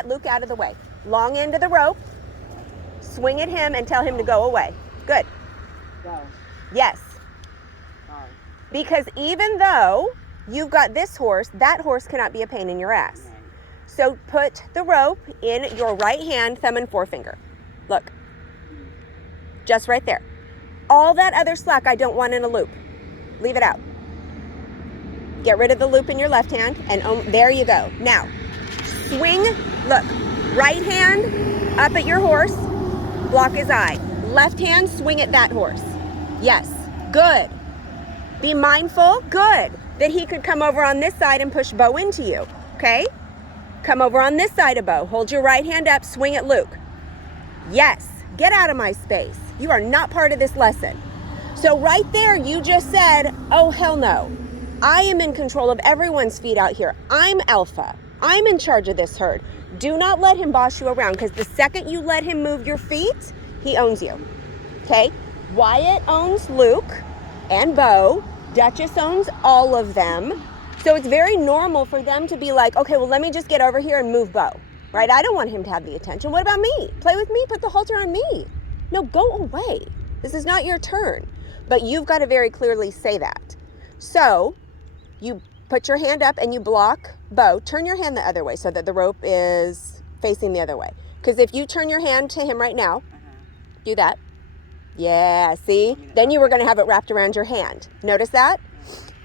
Get Luke out of the way. Long end of the rope. Swing at him and tell him to go away. Good. Go. Yes. Sorry. Because even though you've got this horse, that horse cannot be a pain in your ass. Right. So put the rope in your right hand, thumb and forefinger. Look. Just right there. All that other slack I don't want in a loop. Leave it out. Get rid of the loop in your left hand, and there you go. Now, swing, look, right hand up at your horse, block his eye. Left hand, swing at that horse. Yes, good. Be mindful, good, that he could come over on this side and push Bo into you, okay? Come over on this side of Bo. Hold your right hand up, swing at Luke. Yes, get out of my space. You are not part of this lesson. So right there, you just said, oh, hell no. I am in control of everyone's feet out here. I'm alpha. I'm in charge of this herd. Do not let him boss you around, because the second you let him move your feet, he owns you. Okay? Wyatt owns Luke and Bo. Duchess owns all of them. So it's very normal for them to be like, okay, well, let me just get over here and move Bo. Right? I don't want him to have the attention. What about me? Play with me. Put the halter on me. No, go away. This is not your turn. But you've got to very clearly say that. So you put your hand up and you block Bo. Turn your hand the other way so that the rope is facing the other way. Because if you turn your hand to him right now, do that. Yeah, see? Then you were going to have it wrapped around your hand. Notice that?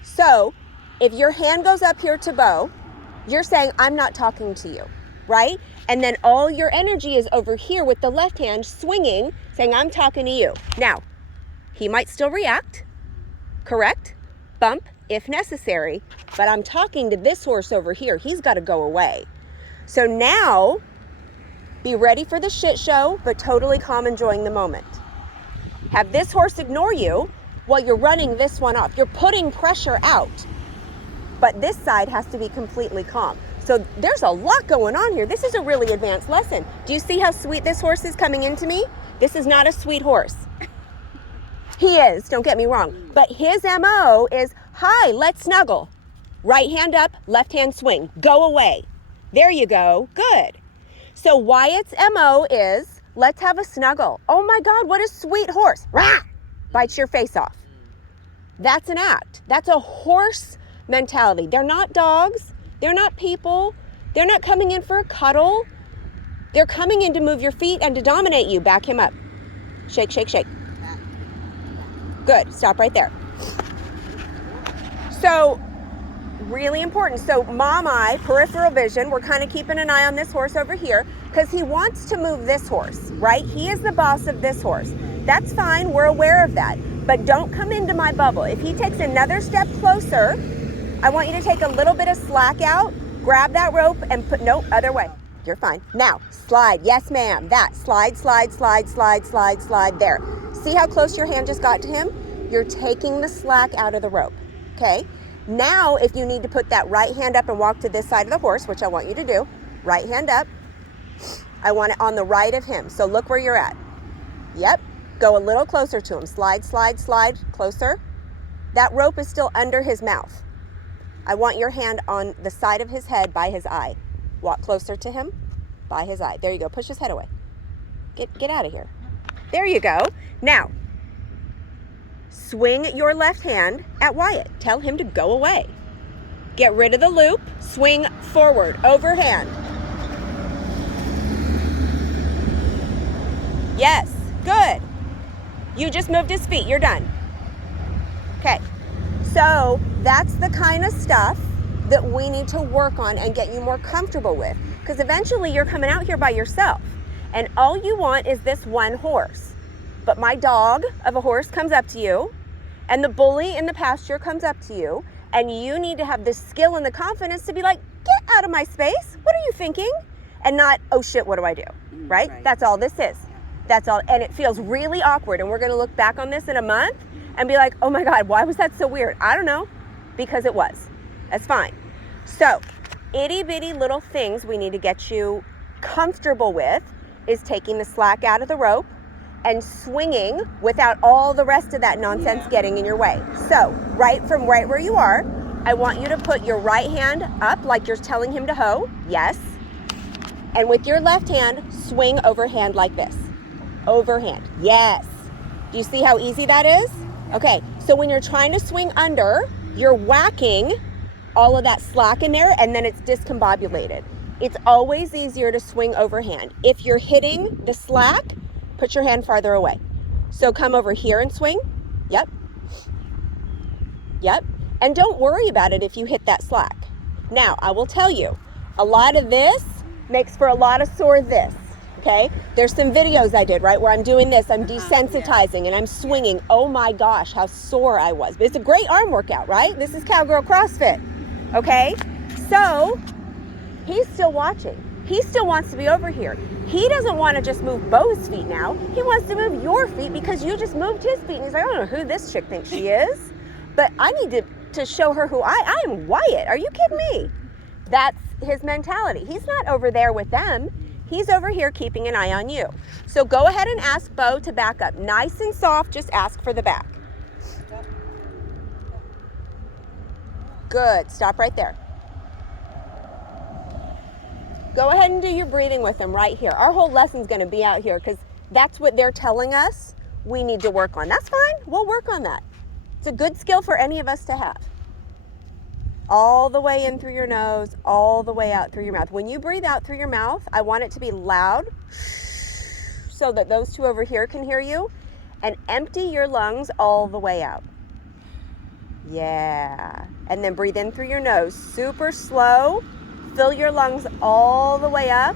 So if your hand goes up here to Bo, you're saying, I'm not talking to you, right? And then all your energy is over here with the left hand swinging, saying, I'm talking to you. Now, he might still react, correct? Bump if necessary, but I'm talking to this horse over here. He's got to go away. So now, be ready for the shit show, but totally calm, enjoying the moment. Have this horse ignore you while you're running this one off. You're putting pressure out, but this side has to be completely calm. So there's a lot going on here. This is a really advanced lesson. Do you see how sweet this horse is coming into me? This is not a sweet horse. He is, don't get me wrong. But his MO is, hi, let's snuggle. Right hand up, left hand swing. Go away. There you go. Good. So Wyatt's MO is, let's have a snuggle. Oh my God, what a sweet horse. Rah! Bites your face off. That's an act. That's a horse mentality. They're not dogs. They're not people. They're not coming in for a cuddle. They're coming in to move your feet and to dominate you. Back him up. Shake, shake, shake. Good. Stop right there. So, really important. So, mom eye, peripheral vision, we're kind of keeping an eye on this horse over here because he wants to move this horse, right? He is the boss of this horse. That's fine. We're aware of that. But don't come into my bubble. If he takes another step closer, I want you to take a little bit of slack out, grab that rope and put, nope, other way. You're fine. Now, slide. Yes, ma'am. That. Slide, slide, slide, slide, slide, slide. There. See how close your hand just got to him? You're taking the slack out of the rope. Okay? Now, if you need to put that right hand up and walk to this side of the horse, which I want you to do, right hand up. I want it on the right of him. So look where you're at. Yep. Go a little closer to him. Slide, slide, slide. Closer. That rope is still under his mouth. I want your hand on the side of his head by his eye. Walk closer to him by his eye. There you go. Push his head away. Get out of here. There you go. Now, swing your left hand at Wyatt. Tell him to go away. Get rid of the loop. Swing forward. Overhand. Yes. Good. You just moved his feet. You're done. Okay. So that's the kind of stuff that we need to work on and get you more comfortable with. Because eventually you're coming out here by yourself. And all you want is this one horse. But my dog of a horse comes up to you, and the bully in the pasture comes up to you, and you need to have the skill and the confidence to be like, get out of my space. What are you thinking? And not, oh shit, what do I do? Right? That's all this is. That's all. And it feels really awkward. And we're going to look back on this in a month and be like, oh my God, why was that so weird? I don't know. Because it was. That's fine. So, itty bitty little things we need to get you comfortable with is taking the slack out of the rope and swinging without all the rest of that nonsense getting in your way. So, right where you are, I want you to put your right hand up like you're telling him to hoe. Yes. And with your left hand, swing overhand like this. Overhand. Yes. Do you see how easy that is? Okay, so when you're trying to swing under, you're whacking all of that slack in there, and then it's discombobulated. It's always easier to swing overhand. If you're hitting the slack, put your hand farther away. So come over here and swing. Yep. Yep. And don't worry about it if you hit that slack. Now, I will tell you, a lot of this makes for a lot of sore this. Okay, there's some videos I did, right, where I'm doing this, I'm desensitizing and I'm swinging. Oh my gosh, how sore I was. But it's a great arm workout, right? This is Cowgirl CrossFit, okay? So, he's still watching. He still wants to be over here. He doesn't want to just move Bo's feet now. He wants to move your feet because you just moved his feet. And he's like, I don't know who this chick thinks she is, but I need to show her who I am Wyatt. Are you kidding me? That's his mentality. He's not over there with them. He's over here keeping an eye on you. So go ahead and ask Bo to back up. Nice and soft, just ask for the back. Good, stop right there. Go ahead and do your breathing with him right here. Our whole lesson's gonna be out here because that's what they're telling us we need to work on. That's fine, we'll work on that. It's a good skill for any of us to have. All the way in through your nose, all the way out through your mouth. When you breathe out through your mouth, I want it to be loud so that those two over here can hear you, and empty your lungs all the way out. Yeah. And then breathe in through your nose, super slow. Fill your lungs all the way up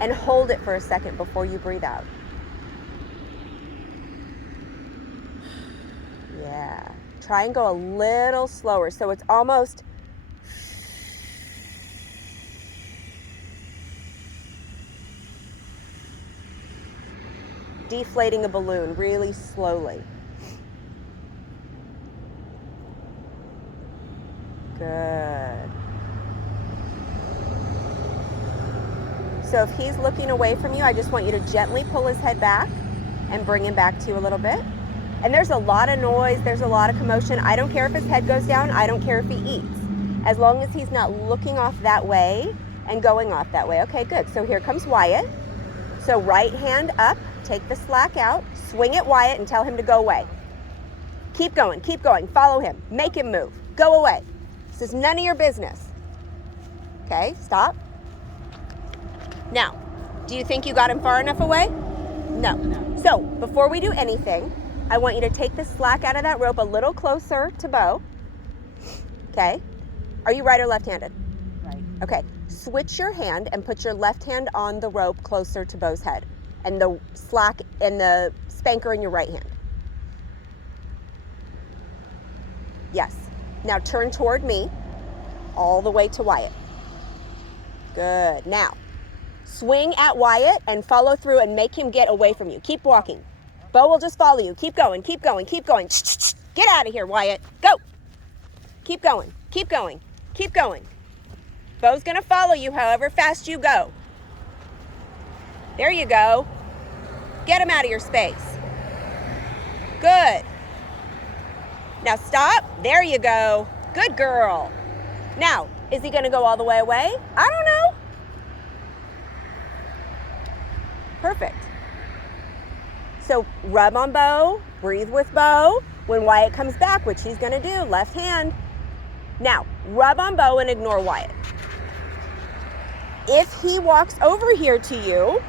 and hold it for a second before you breathe out. Yeah. Try and go a little slower so it's almost deflating a balloon really slowly. Good. So if he's looking away from you, I just want you to gently pull his head back and bring him back to you a little bit. And there's a lot of noise, there's a lot of commotion. I don't care if his head goes down, I don't care if he eats. As long as he's not looking off that way and going off that way. Okay, good. So here comes Wyatt. So right hand up, take the slack out, swing at Wyatt and tell him to go away. Keep going, follow him, make him move, go away. This is none of your business. Okay, stop. Now, do you think you got him far enough away? No. So, before we do anything, I want you to take the slack out of that rope a little closer to Bo. Okay. Are you right or left-handed? Right. Okay. Switch your hand and put your left hand on the rope closer to Bo's head, and the slack and the spanker in your right hand. Yes. Now turn toward me all the way to Wyatt. Good. Now, swing at Wyatt and follow through and make him get away from you. Keep walking. Bo will just follow you. Keep going. Get out of here, Wyatt. Go. Keep going. Bo's gonna follow you however fast you go. There you go. Get him out of your space. Good. Now stop. There you go. Good girl. Now, is he gonna go all the way away? I don't know. Perfect. So rub on Bo, breathe with Bo. When Wyatt comes back, which he's gonna do, left hand. Now, rub on Bo and ignore Wyatt. If he walks over here to you,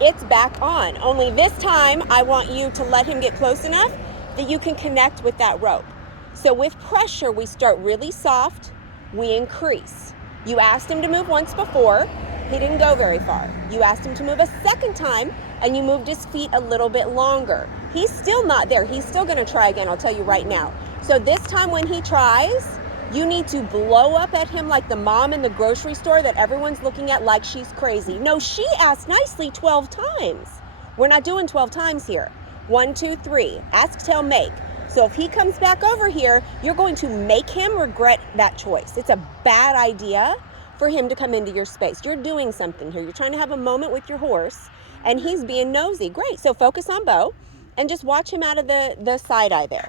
it's back on. Only this time, I want you to let him get close enough that you can connect with that rope. So with pressure, we start really soft, we increase. You asked him to move once before, he didn't go very far. You asked him to move a second time, and you moved his feet a little bit longer. He's still not there. He's still gonna try again, I'll tell you right now. So this time when he tries, you need to blow up at him like the mom in the grocery store that everyone's looking at like she's crazy. No, she asked nicely 12 times. We're not doing 12 times here. 1, 2, 3, ask, tell, make. So if he comes back over here, you're going to make him regret that choice. It's a bad idea for him to come into your space. You're doing something here. You're trying to have a moment with your horse, and he's being nosy. Great, so focus on Bo, and just watch him out of the side eye there.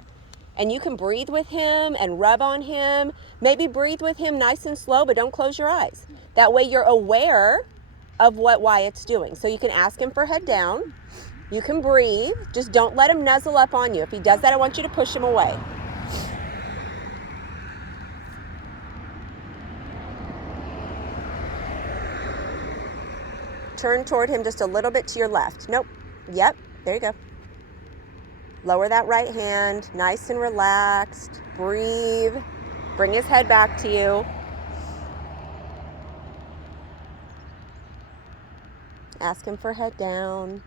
And you can breathe with him and rub on him. Maybe breathe with him nice and slow, but don't close your eyes. That way you're aware of what Wyatt's doing. So you can ask him for head down. You can breathe. Just don't let him nuzzle up on you. If he does that, I want you to push him away. Turn toward him just a little bit to your left. Nope. Yep. There you go. Lower that right hand. Nice and relaxed. Breathe. Bring his head back to you. Ask him for head down.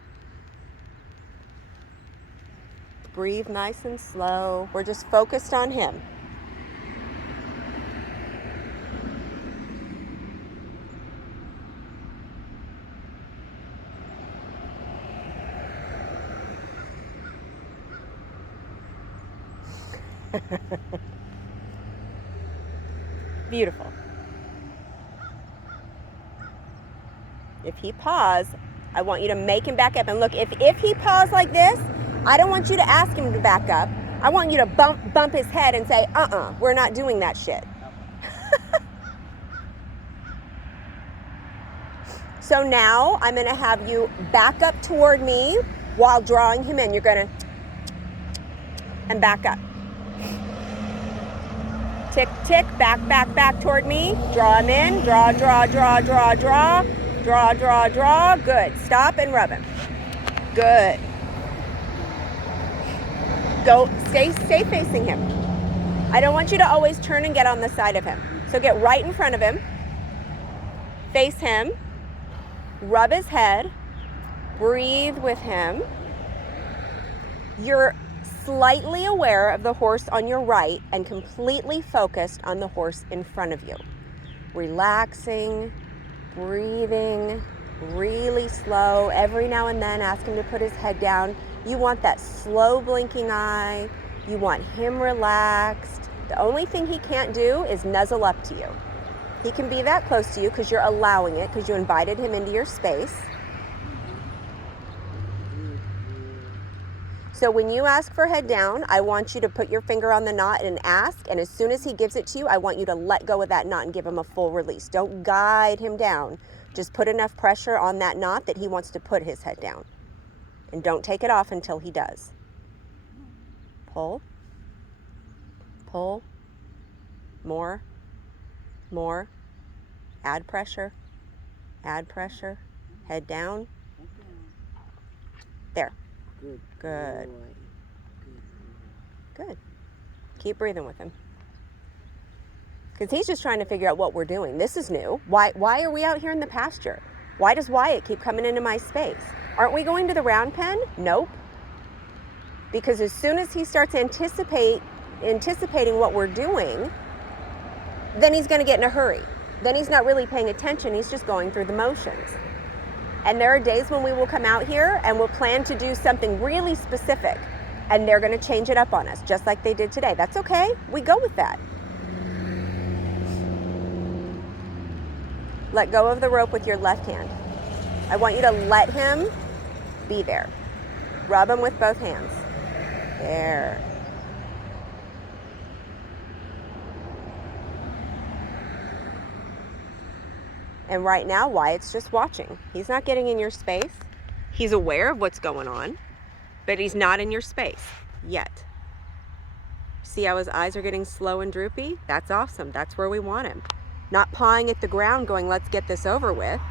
Breathe nice and slow. We're just focused on him. Beautiful. If he paws, I want you to make him back up. And look, if he paws like this, I don't want you to ask him to back up. I want you to bump his head and say, we're not doing that shit. So now I'm going to have you back up toward me while drawing him in. You're going to and back up. Tick, tick, back toward me. Draw him in. Draw. Draw. Good. Stop and rub him. Good. Go. Stay facing him. I don't want you to always turn and get on the side of him. So get right in front of him. Face him. Rub his head. Breathe with him. You're slightly aware of the horse on your right and completely focused on the horse in front of you. Relaxing, breathing, really slow. Every now and then ask him to put his head down. You want that slow blinking eye. You want him relaxed. The only thing he can't do is nuzzle up to you. He can be that close to you because you're allowing it, because you invited him into your space. So when you ask for head down, I want you to put your finger on the knot and ask, and as soon as he gives it to you, I want you to let go of that knot and give him a full release. Don't guide him down. Just put enough pressure on that knot that he wants to put his head down. And don't take it off until he does. Pull. Pull. More. Add pressure. Head down. There. Good. Keep breathing with him. Because he's just trying to figure out what we're doing. This is new. Why are we out here in the pasture? Why does Wyatt keep coming into my space? Aren't we going to the round pen? Nope. Because as soon as he starts anticipating what we're doing, then he's going to get in a hurry. Then he's not really paying attention. He's just going through the motions. And there are days when we will come out here and we'll plan to do something really specific, and they're going to change it up on us, just like they did today. That's okay. We go with that. Let go of the rope with your left hand. I want you to let him be there. Rub him with both hands. There. And right now, Wyatt's just watching. He's not getting in your space. He's aware of what's going on, but he's not in your space yet. See how his eyes are getting slow and droopy? That's awesome. That's where we want him. Not pawing at the ground going, let's get this over with,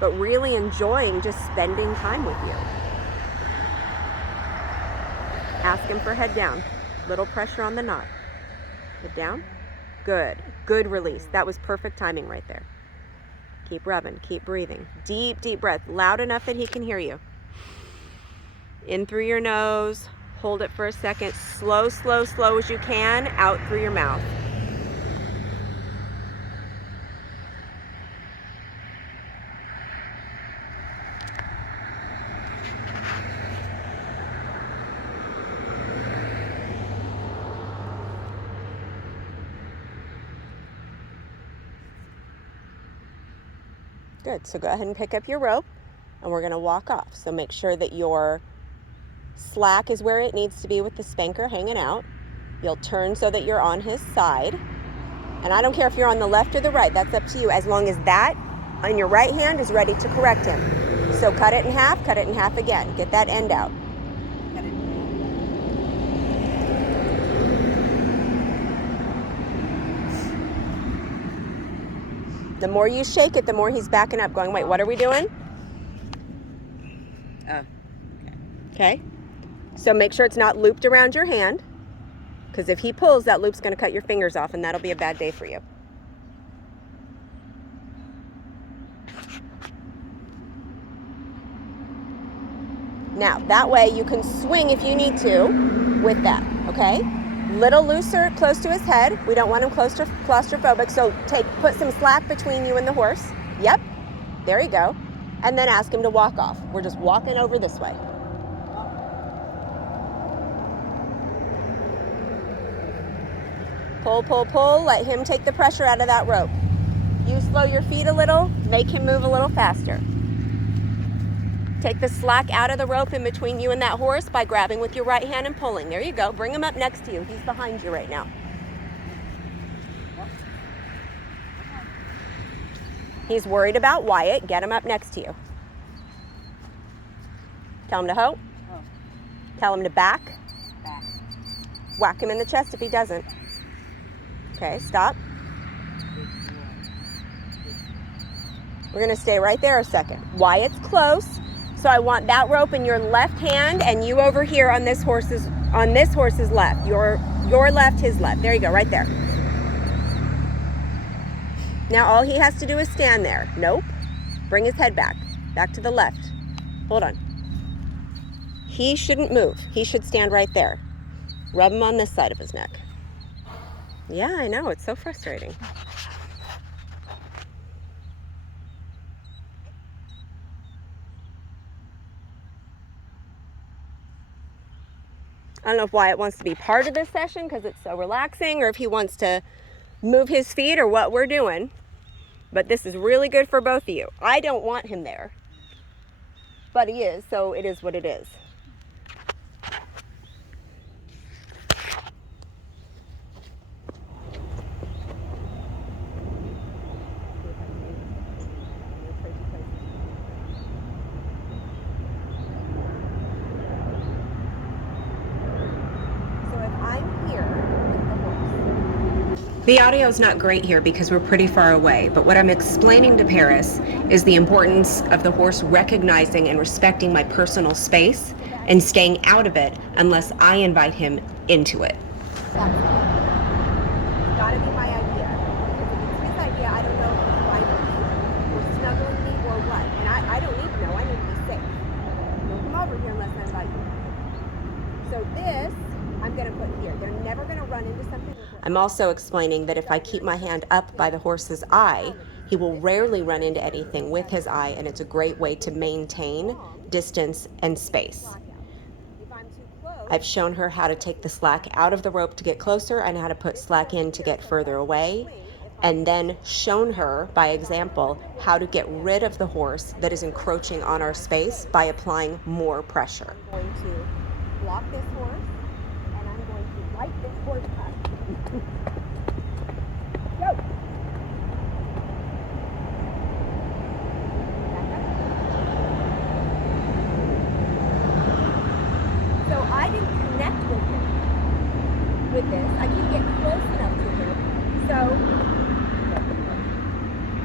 but really enjoying just spending time with you. Ask him for head down. Little pressure on the knot. Head down. Good. Good release. That was perfect timing right there. Keep rubbing, keep breathing. Deep, deep breath, loud enough that he can hear you. In through your nose, hold it for a second. Slow as you can, out through your mouth. Good, so go ahead and pick up your rope and we're gonna walk off. So make sure that your slack is where it needs to be with the spanker hanging out. You'll turn so that you're on his side. And I don't care if you're on the left or the right, that's up to you. As long as that and your right hand is ready to correct him. So cut it in half again. Get that end out. Cut it. The more you shake it, the more he's backing up, going, wait, what are we doing? Oh. Okay. So make sure it's not looped around your hand, because if he pulls, that loop's going to cut your fingers off, and that'll be a bad day for you. Now, that way you can swing if you need to with that, okay? Little looser, close to his head. We don't want him claustrophobic, so put some slack between you and the horse. Yep, there you go. And then ask him to walk off. We're just walking over this way. Pull, pull, pull. Let him take the pressure out of that rope. You slow your feet a little, make him move a little faster. Take the slack out of the rope in between you and that horse by grabbing with your right hand and pulling. There you go. Bring him up next to you. He's behind you right now. He's worried about Wyatt. Get him up next to you. Tell him to hoe. Tell him to back. Whack him in the chest if he doesn't. Okay, stop. We're going to stay right there a second. Wyatt's close. So I want that rope in your left hand and you over here on this horse's left. Your left, his left. There you go, right there. Now all he has to do is stand there. Nope. Bring his head back. Back to the left. Hold on. He shouldn't move. He should stand right there. Rub him on this side of his neck. Yeah, I know. It's so frustrating. I don't know if Wyatt wants to be part of this session because it's so relaxing, or if he wants to move his feet, or what we're doing. But this is really good for both of you. I don't want him there, but he is, so it is what it is. The audio's not great here because we're pretty far away, but what I'm explaining to Paris is the importance of the horse recognizing and respecting my personal space and staying out of it unless I invite him into it. That's gotta be my idea. If it's his idea, I don't know if he's biting me or snuggling me or what. And I don't need to know, I need to be safe. Don't come over here unless I invite you. So this, I'm gonna put here. They're never gonna run into something. I'm also explaining that if I keep my hand up by the horse's eye, he will rarely run into anything with his eye, and it's a great way to maintain distance and space. I've shown her how to take the slack out of the rope to get closer and how to put slack in to get further away, and then shown her by example how to get rid of the horse that is encroaching on our space by applying more pressure. I'm going to block this horse, and I'm going to light this horse up. Go! So I didn't connect with him with this. I couldn't get close enough to him. So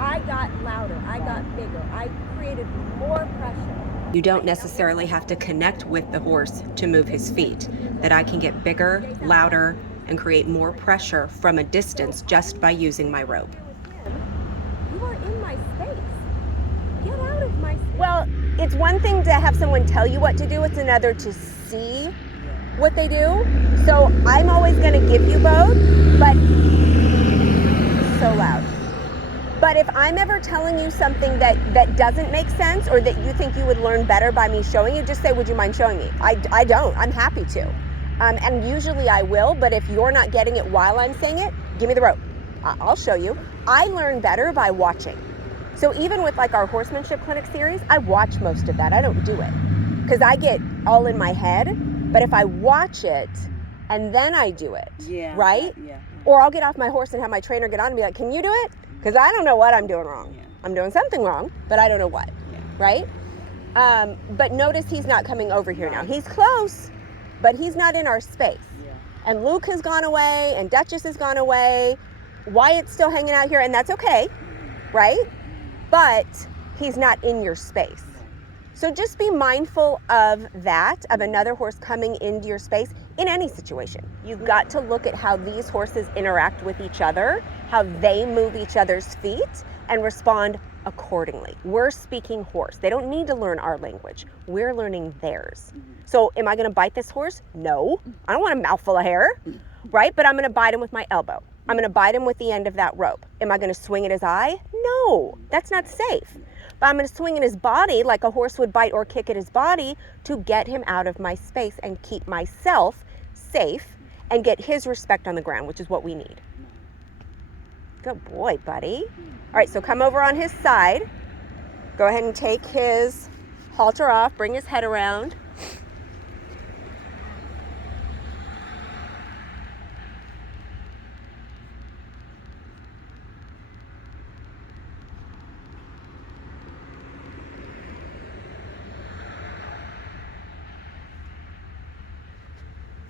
I got louder. I got bigger. I created more pressure. You don't necessarily have to connect with the horse to move his feet. That I can get bigger, louder, and create more pressure from a distance just by using my rope. You are in my space. Get out of my space. Well, it's one thing to have someone tell you what to do, it's another to see what they do. So I'm always going to give you both, but so loud. But if I'm ever telling you something that doesn't make sense, or that you think you would learn better by me showing you, just say, would you mind showing me? I don't. I'm happy to. And usually I will, but if you're not getting it while I'm saying it, give me the rope. I'll show you. I learn better by watching. So even with like our horsemanship clinic series, I watch most of that. I don't do it because I get all in my head. But if I watch it and then I do it, right? Yeah. Or I'll get off my horse and have my trainer get on and be like, can you do it? Because I don't know what I'm doing wrong. Yeah. I'm doing something wrong, but I don't know what, Yeah. right? But notice he's not coming over here now. He's close, but he's not in our space. Yeah. And Luke has gone away, and Duchess has gone away. Wyatt's still hanging out here, and that's okay, right? But he's not in your space. So just be mindful of that, of another horse coming into your space in any situation. You've got to look at how these horses interact with each other, how they move each other's feet, and respond accordingly. We're speaking horse. They don't need to learn our language. We're learning theirs. So am I going to bite this horse? No. I don't want a mouthful of hair, right? But I'm going to bite him with my elbow. I'm going to bite him with the end of that rope. Am I going to swing at his eye? No, that's not safe. But I'm going to swing at his body like a horse would bite or kick at his body to get him out of my space and keep myself safe and get his respect on the ground, which is what we need. Good boy, buddy. All right, so come over on his side. Go ahead and take his halter off, bring his head around.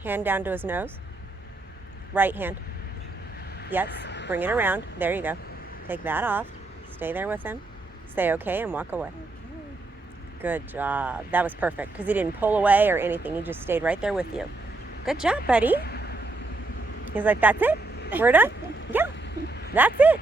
Hand down to his nose. Right hand. Yes, bring it around. There you go. Take that off. Stay there with him. Say okay and walk away. Good job. That was perfect because he didn't pull away or anything. He just stayed right there with you. Good job, buddy. He's like, that's it? We're done? Yeah, that's it.